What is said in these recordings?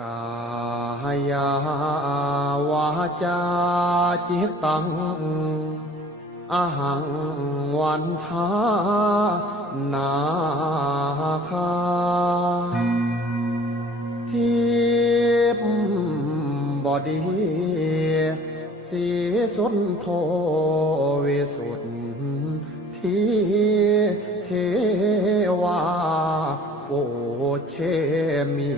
กายาวาจาจิตตังอาหังวันทานาคาทิพบอดีสีสุนโทวิสุทธิเทวาโอเชมี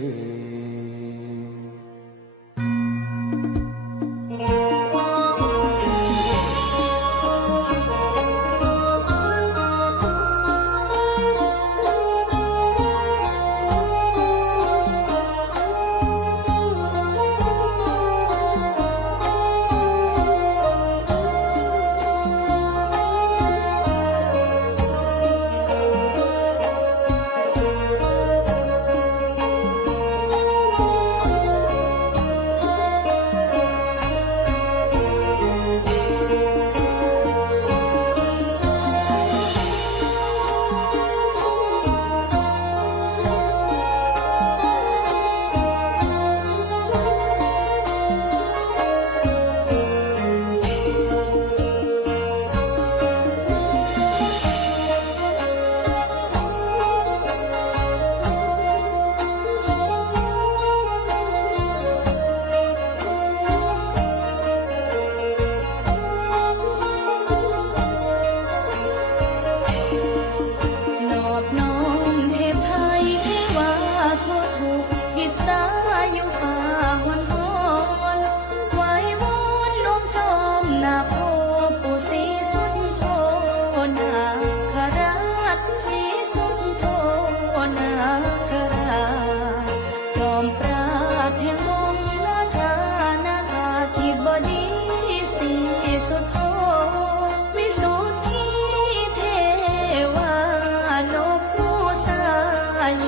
สุโธวิสุทธิเทวานกมูสาย